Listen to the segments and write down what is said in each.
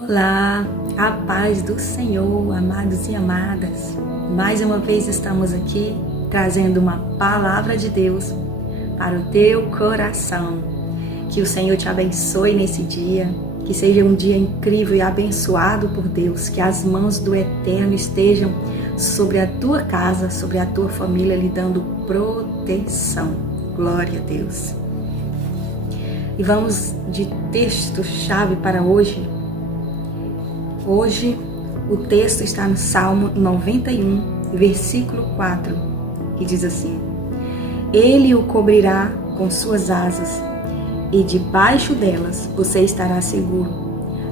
Olá, a paz do Senhor, amados e amadas. Mais uma vez estamos aqui trazendo uma palavra de Deus para o teu coração. Que o Senhor te abençoe nesse dia, que seja um dia incrível e abençoado por Deus, que as mãos do Eterno estejam sobre a tua casa, sobre a tua família, lhe dando proteção. Glória a Deus. E vamos de texto-chave para hoje. Hoje o texto está no Salmo 91, versículo 4, que diz assim: Ele o cobrirá com suas asas, e debaixo delas você estará seguro.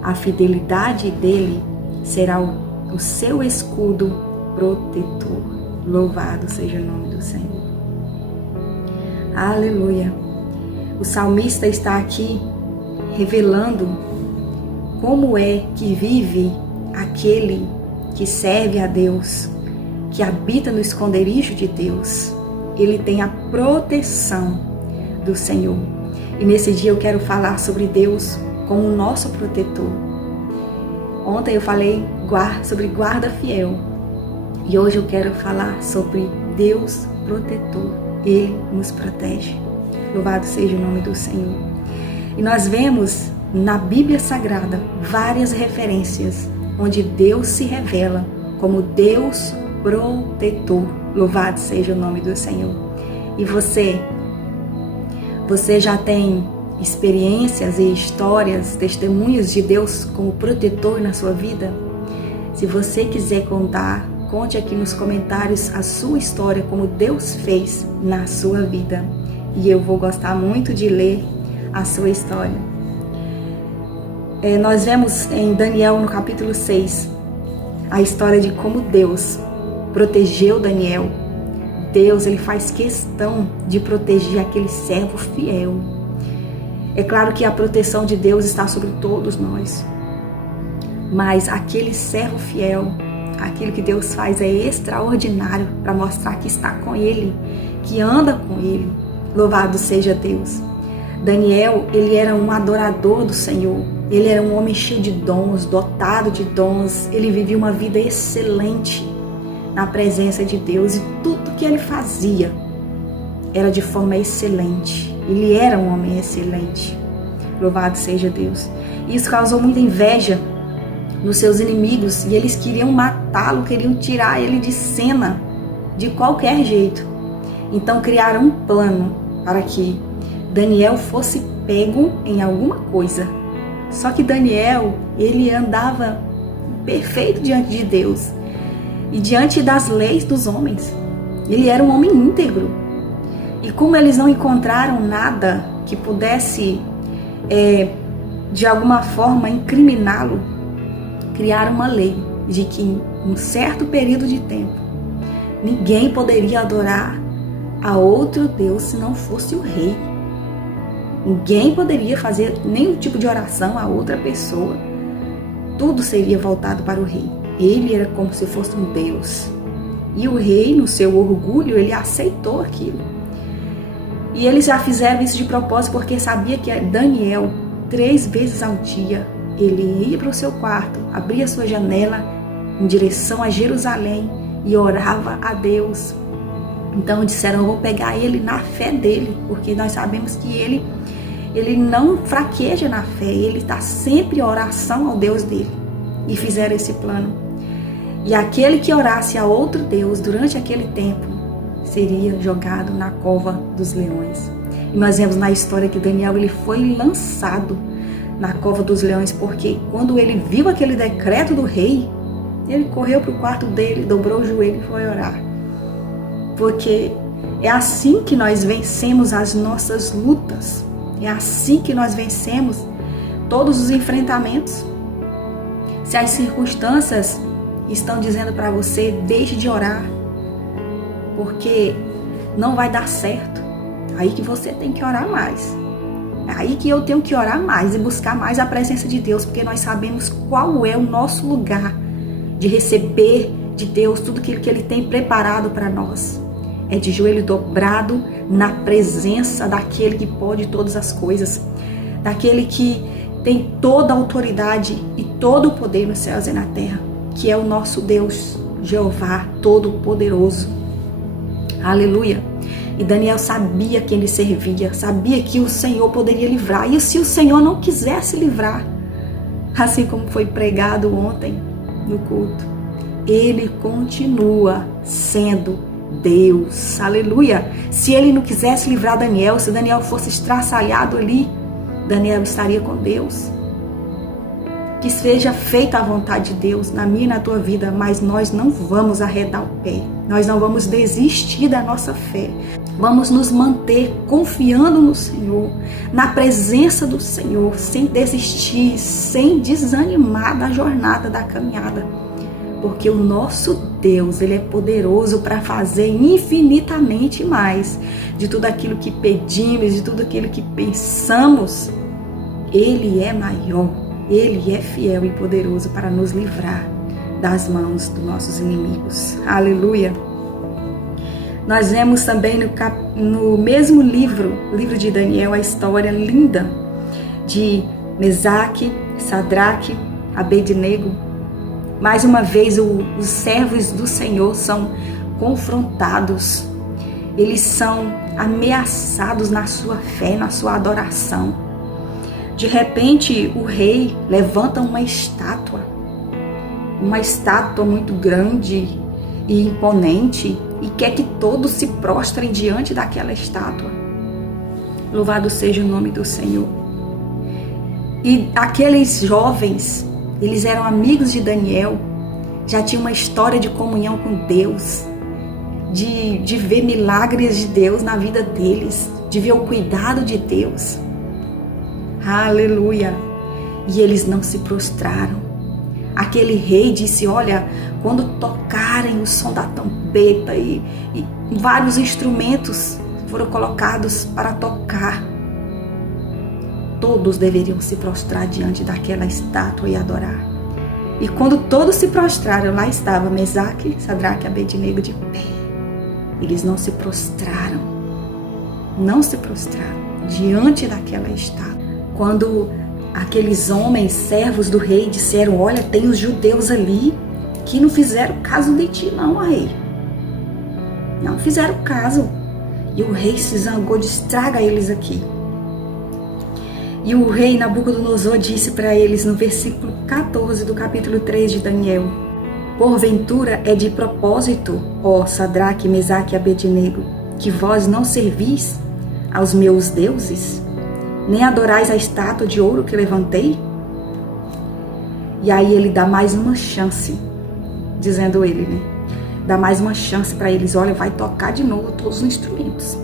A fidelidade dele será o seu escudo protetor. Louvado seja o nome do Senhor. Aleluia. O salmista está aqui revelando como é que vive aquele que serve a Deus, que habita no esconderijo de Deus. Ele tem a proteção do Senhor. E nesse dia eu quero falar sobre Deus como o nosso protetor. Ontem eu falei sobre guarda fiel. E hoje eu quero falar sobre Deus protetor. Ele nos protege. Louvado seja o nome do Senhor. E nós vemos na Bíblia Sagrada várias referências onde Deus se revela como Deus protetor. Louvado seja o nome do Senhor. E você já tem experiências e histórias, testemunhos de Deus como protetor na sua vida? Se você quiser contar, conte aqui nos comentários a sua história, como Deus fez na sua vida. E eu vou gostar muito de ler a sua história. Nós vemos em Daniel, no capítulo 6, a história de como Deus protegeu Daniel. Deus, ele faz questão de proteger aquele servo fiel. É claro que a proteção de Deus está sobre todos nós, mas aquele servo fiel, aquilo que Deus faz é extraordinário para mostrar que está com ele, que anda com ele. Louvado seja Deus. Daniel, ele era um adorador do Senhor. Ele era um homem cheio de dons, dotado de dons. Ele vivia uma vida excelente na presença de Deus. E tudo que ele fazia era de forma excelente. Ele era um homem excelente. Louvado seja Deus. Isso causou muita inveja nos seus inimigos. E eles queriam matá-lo, queriam tirar ele de cena de qualquer jeito. Então criaram um plano para que Daniel fosse pego em alguma coisa. Só que Daniel, ele andava perfeito diante de Deus e diante das leis dos homens. Ele era um homem íntegro. E como eles não encontraram nada que pudesse, de alguma forma, incriminá-lo, criaram uma lei de que em um certo período de tempo, ninguém poderia adorar a outro Deus se não fosse o rei. Ninguém poderia fazer nenhum tipo de oração a outra pessoa. Tudo seria voltado para o rei. Ele era como se fosse um Deus. E o rei, no seu orgulho, ele aceitou aquilo. E eles já fizeram isso de propósito porque sabia que Daniel, 3 vezes ao dia, ele ia para o seu quarto, abria sua janela em direção a Jerusalém e orava a Deus. Então disseram: eu vou pegar ele na fé dele, porque nós sabemos que ele não fraqueja na fé, ele está sempre em oração ao Deus dele. E fizeram esse plano. E aquele que orasse a outro Deus durante aquele tempo seria jogado na cova dos leões. E nós vemos na história que Daniel, ele foi lançado na cova dos leões, porque quando ele viu aquele decreto do rei, ele correu para o quarto dele, dobrou o joelho e foi orar. Porque é assim que nós vencemos as nossas lutas. É assim que nós vencemos todos os enfrentamentos. Se as circunstâncias estão dizendo para você, deixe de orar, porque não vai dar certo, aí que você tem que orar mais. É aí que eu tenho que orar mais e buscar mais a presença de Deus, porque nós sabemos qual é o nosso lugar de receber de Deus tudo aquilo que Ele tem preparado para nós. É de joelho dobrado na presença daquele que pode todas as coisas, daquele que tem toda a autoridade e todo o poder nos céus e na terra, que é o nosso Deus, Jeová Todo-Poderoso. Aleluia! E Daniel sabia quem ele servia, sabia que o Senhor poderia livrar. E se o Senhor não quisesse livrar, assim como foi pregado ontem no culto, ele continua sendo Deus. Aleluia! Se ele não quisesse livrar Daniel, se Daniel fosse estraçalhado ali, Daniel estaria com Deus. Que seja feita a vontade de Deus na minha e na tua vida, mas nós não vamos arredar o pé. Nós não vamos desistir da nossa fé. Vamos nos manter confiando no Senhor, na presença do Senhor, sem desistir, sem desanimar da jornada, da caminhada. Porque o nosso Deus, Ele é poderoso para fazer infinitamente mais de tudo aquilo que pedimos, de tudo aquilo que pensamos. Ele é maior, Ele é fiel e poderoso para nos livrar das mãos dos nossos inimigos. Aleluia! Nós vemos também no mesmo livro de Daniel, a história linda de Mesaque, Sadraque, Abednego. Mais uma vez, os servos do Senhor são confrontados. Eles são ameaçados na sua fé, na sua adoração. De repente, o rei levanta uma estátua muito grande e imponente, e quer que todos se prostrem diante daquela estátua. Louvado seja o nome do Senhor. E aqueles jovens, eles eram amigos de Daniel, já tinham uma história de comunhão com Deus, de ver milagres de Deus na vida deles, de ver o cuidado de Deus. Aleluia! E eles não se prostraram. Aquele rei disse, olha, quando tocarem o som da trombeta e vários instrumentos foram colocados para tocar, todos deveriam se prostrar diante daquela estátua e adorar. E quando todos se prostraram, lá estava Mesaque, Sadraque e Abednego de pé. Eles não se prostraram diante daquela estátua. Quando aqueles homens, servos do rei, disseram, olha, tem os judeus ali que não fizeram caso de ti não, rei. Não fizeram caso. E o rei se zangou, destraga eles aqui. E o rei Nabucodonosor disse para eles no versículo 14 do capítulo 3 de Daniel, porventura é de propósito, ó Sadraque, Mesaque e Abednego, que vós não servis aos meus deuses, nem adorais a estátua de ouro que levantei? E aí ele dá mais uma chance, dizendo ele, né? Dá mais uma chance para eles, olha, vai tocar de novo todos os instrumentos.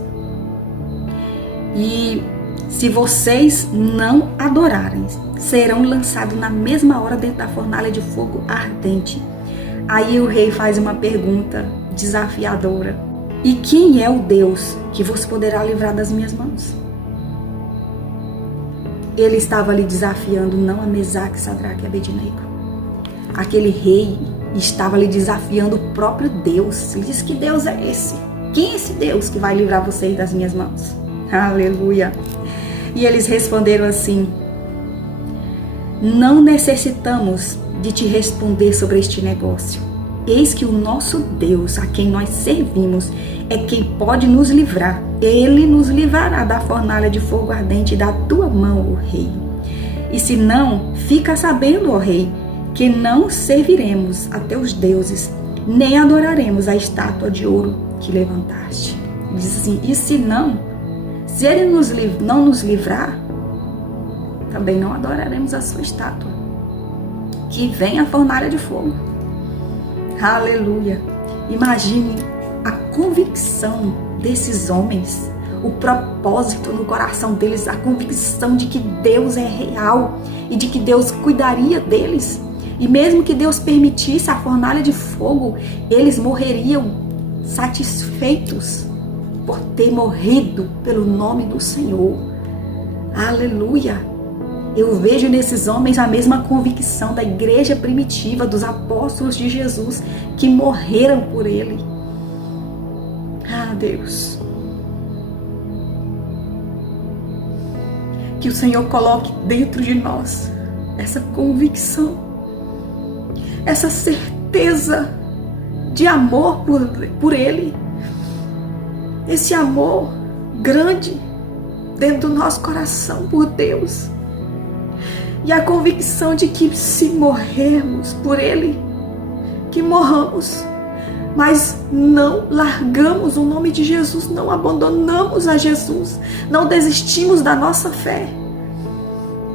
E se vocês não adorarem, serão lançados na mesma hora dentro da fornalha de fogo ardente. Aí o rei faz uma pergunta desafiadora. E quem é o Deus que vos poderá livrar das minhas mãos? Ele estava ali desafiando não a Mesaque, Sadraque e Abednego. Aquele rei estava ali desafiando o próprio Deus. Ele disse, que Deus é esse? Quem é esse Deus que vai livrar vocês das minhas mãos? Aleluia! E eles responderam assim, não necessitamos de te responder sobre este negócio. Eis que o nosso Deus, a quem nós servimos, é quem pode nos livrar. Ele nos livrará da fornalha de fogo ardente da tua mão, ó rei. E se não, fica sabendo, ó rei, que não serviremos a teus deuses, nem adoraremos a estátua de ouro que levantaste. Diz assim, e se não, se ele não nos livrar, também não adoraremos a sua estátua, que vem a fornalha de fogo. Aleluia! Imagine a convicção desses homens, o propósito no coração deles, a convicção de que Deus é real e de que Deus cuidaria deles. E mesmo que Deus permitisse a fornalha de fogo, eles morreriam satisfeitos por ter morrido pelo nome do Senhor. Aleluia! Eu vejo nesses homens a mesma convicção da igreja primitiva, dos apóstolos de Jesus, que morreram por ele. Ah, Deus! que o Senhor coloque dentro de nós essa convicção, essa certeza de amor por Ele, esse amor grande dentro do nosso coração por Deus, e a convicção de que se morrermos por Ele, que morramos, mas não largamos o nome de Jesus, não abandonamos a Jesus, não desistimos da nossa fé.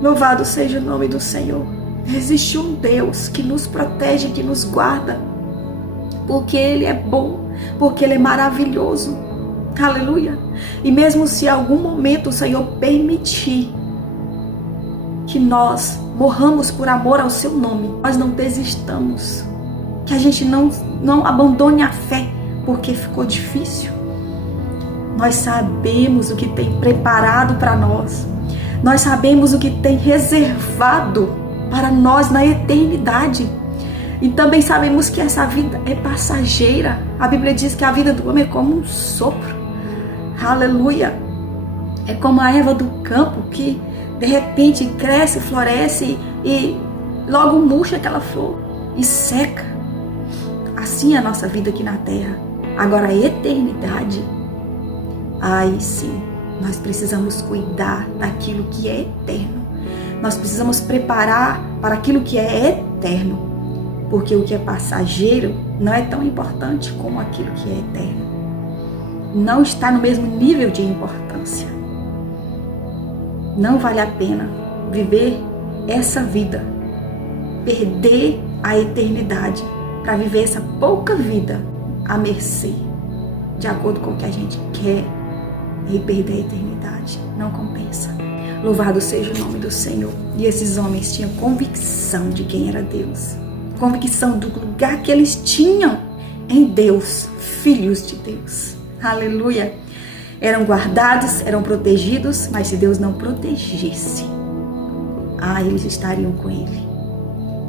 Louvado seja o nome do Senhor. Existe um Deus que nos protege, que nos guarda, porque Ele é bom, porque Ele é maravilhoso. Aleluia. E mesmo se em algum momento o Senhor permitir que nós morramos por amor ao seu nome, nós não desistamos, que a gente não abandone a fé porque ficou difícil. Nós sabemos o que tem preparado para nós. Nós sabemos o que tem reservado para nós na eternidade. E também sabemos que essa vida é passageira. A Bíblia diz que a vida do homem é como um sopro. Aleluia. É como a erva do campo que de repente cresce, floresce e logo murcha aquela flor e seca. Assim é a nossa vida aqui na terra. Agora a eternidade, aí sim, nós precisamos cuidar daquilo que é eterno. Nós precisamos preparar para aquilo que é eterno. Porque o que é passageiro não é tão importante como aquilo que é eterno. Não está no mesmo nível de importância. Não vale a pena viver essa vida, perder a eternidade para viver essa pouca vida à mercê, de acordo com o que a gente quer, e perder a eternidade. Não compensa. Louvado seja o nome do Senhor. E esses homens tinham convicção de quem era Deus. Convicção do lugar que eles tinham em Deus, filhos de Deus. Aleluia. Eram guardados, eram protegidos, mas se Deus não protegesse, eles estariam com Ele.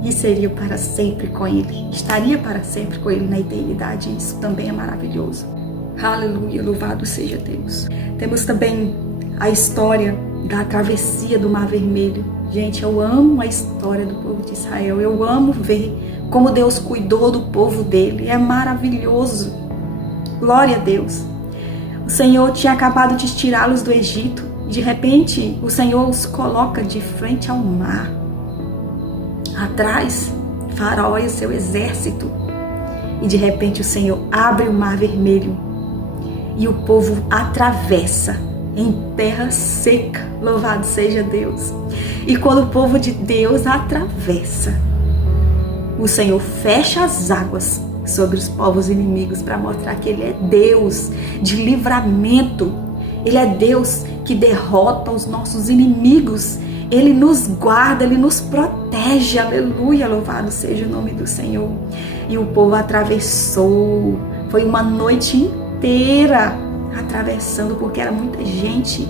E seria para sempre com Ele. Estaria para sempre com Ele na eternidade. Isso também é maravilhoso. Aleluia, louvado seja Deus. Temos também a história da travessia do Mar Vermelho. Gente, eu amo a história do povo de Israel. Eu amo ver como Deus cuidou do povo dele. É maravilhoso. Glória a Deus. O Senhor tinha acabado de tirá-los do Egito. De repente, o Senhor os coloca de frente ao mar. Atrás, Faraó e o seu exército. E de repente o Senhor abre o Mar Vermelho. E o povo atravessa em terra seca. Louvado seja Deus. E quando o povo de Deus atravessa, o Senhor fecha as águas sobre os povos inimigos para mostrar que Ele é Deus de livramento. Ele é Deus que derrota os nossos inimigos. Ele nos guarda, Ele nos protege. Aleluia, louvado seja o nome do Senhor. E o povo atravessou. Foi uma noite inteira atravessando, porque era muita gente.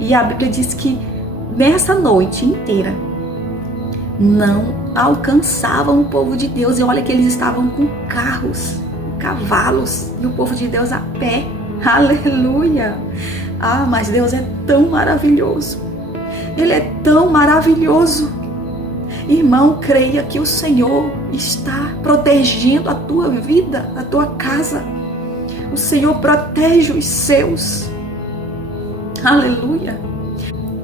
E a Bíblia diz que nessa noite inteira não alcançavam o povo de Deus. E olha que eles estavam com carros, cavalos, e o povo de Deus a pé. Aleluia. Mas Deus é tão maravilhoso. Ele é tão maravilhoso. Irmão, creia que o Senhor está protegendo a tua vida, a tua casa. O Senhor protege os seus. Aleluia.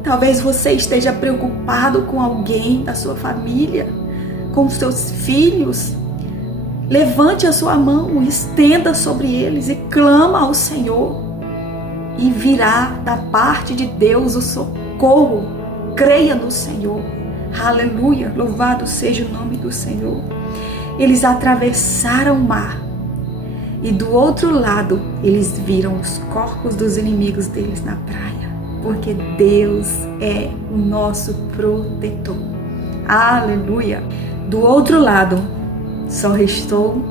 Talvez você esteja preocupado com alguém da sua família, com os seus filhos. Levante a sua mão, estenda sobre eles e clama ao Senhor. E virá da parte de Deus o socorro. Creia no Senhor. Aleluia. Louvado seja o nome do Senhor. Eles atravessaram o mar. E do outro lado, eles viram os corpos dos inimigos deles na praia. Porque Deus é o nosso protetor. Aleluia. Do outro lado, só restou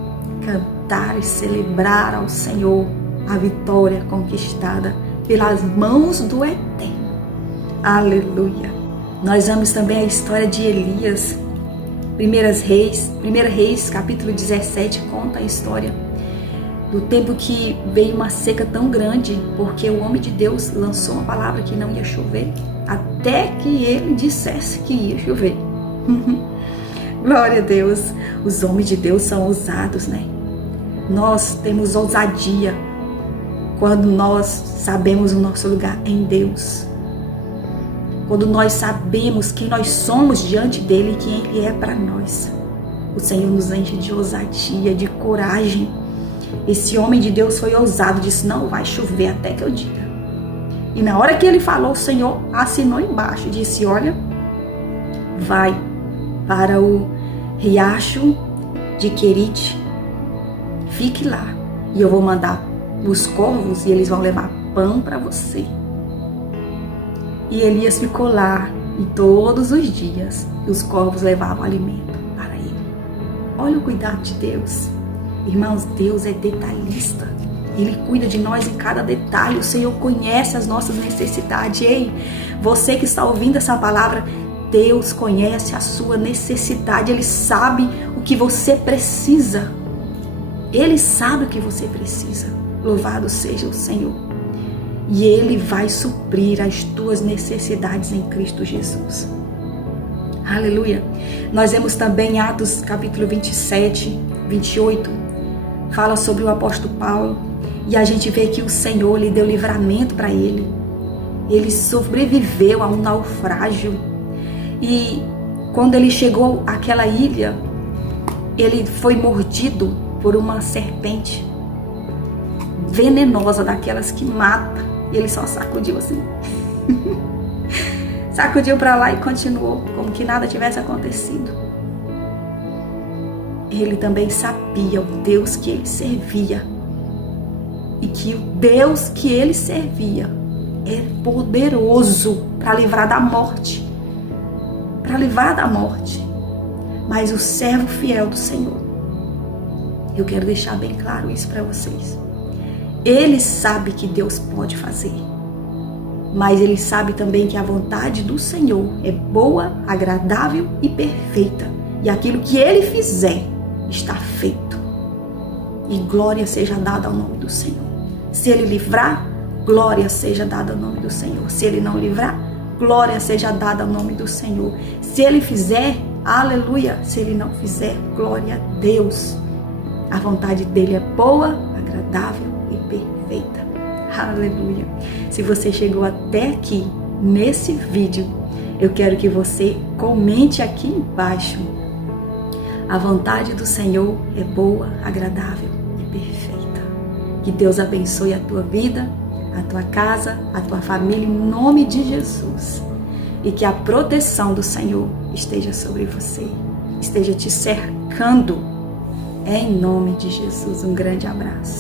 cantar e celebrar ao Senhor a vitória conquistada pelas mãos do Eterno. Aleluia. Nós vemos também a história de Elias. 1 Reis, capítulo 17, conta a história do tempo que veio uma seca tão grande, porque o homem de Deus lançou uma palavra que não ia chover. até que ele dissesse que ia chover. Glória a Deus. Os homens de Deus são ousados, né? Nós temos ousadia quando nós sabemos o nosso lugar em Deus. Quando nós sabemos quem nós somos diante dele e quem ele é para nós. O Senhor nos enche de ousadia, de coragem. Esse homem de Deus foi ousado, disse, não vai chover até que eu diga. E na hora que ele falou, o Senhor assinou embaixo, disse, olha, vai para o riacho de Querite, fique lá, e eu vou mandar os corvos e eles vão levar pão para você. E Elias ficou lá, e todos os dias os corvos levavam alimento para ele. Olha o cuidado de Deus. Irmãos, Deus é detalhista. Ele cuida de nós em cada detalhe. O Senhor conhece as nossas necessidades. Ei, você que está ouvindo essa palavra, Deus conhece a sua necessidade. Ele sabe o que você precisa. Ele sabe o que você precisa. Louvado seja o Senhor. E Ele vai suprir as tuas necessidades em Cristo Jesus. Aleluia. Nós vemos também Atos capítulo 27, 28. Fala sobre o apóstolo Paulo. E a gente vê que o Senhor lhe deu livramento para ele. Ele sobreviveu a um naufrágio. E quando ele chegou àquela ilha, ele foi mordido por uma serpente venenosa, daquelas que mata. Ele só sacudiu assim. Sacudiu para lá e continuou como que nada tivesse acontecido. Ele também sabia o Deus que ele servia. E que o Deus que ele servia é poderoso para livrar da morte. Para livrar da morte. Mas o servo fiel do Senhor, eu quero deixar bem claro isso para vocês. Ele sabe que Deus pode fazer. Mas ele sabe também que a vontade do Senhor é boa, agradável e perfeita. E aquilo que ele fizer está feito. E glória seja dada ao nome do Senhor. Se ele livrar, glória seja dada ao nome do Senhor. Se ele não livrar, glória seja dada ao nome do Senhor. Se ele fizer, aleluia. Se ele não fizer, glória a Deus. A vontade dele é boa, agradável e perfeita. Aleluia. Se você chegou até aqui nesse vídeo, eu quero que você comente aqui embaixo. A vontade do Senhor é boa, agradável e perfeita. Que Deus abençoe a tua vida, a tua casa, a tua família, em nome de Jesus. E que a proteção do Senhor esteja sobre você, esteja te cercando. Em nome de Jesus, um grande abraço.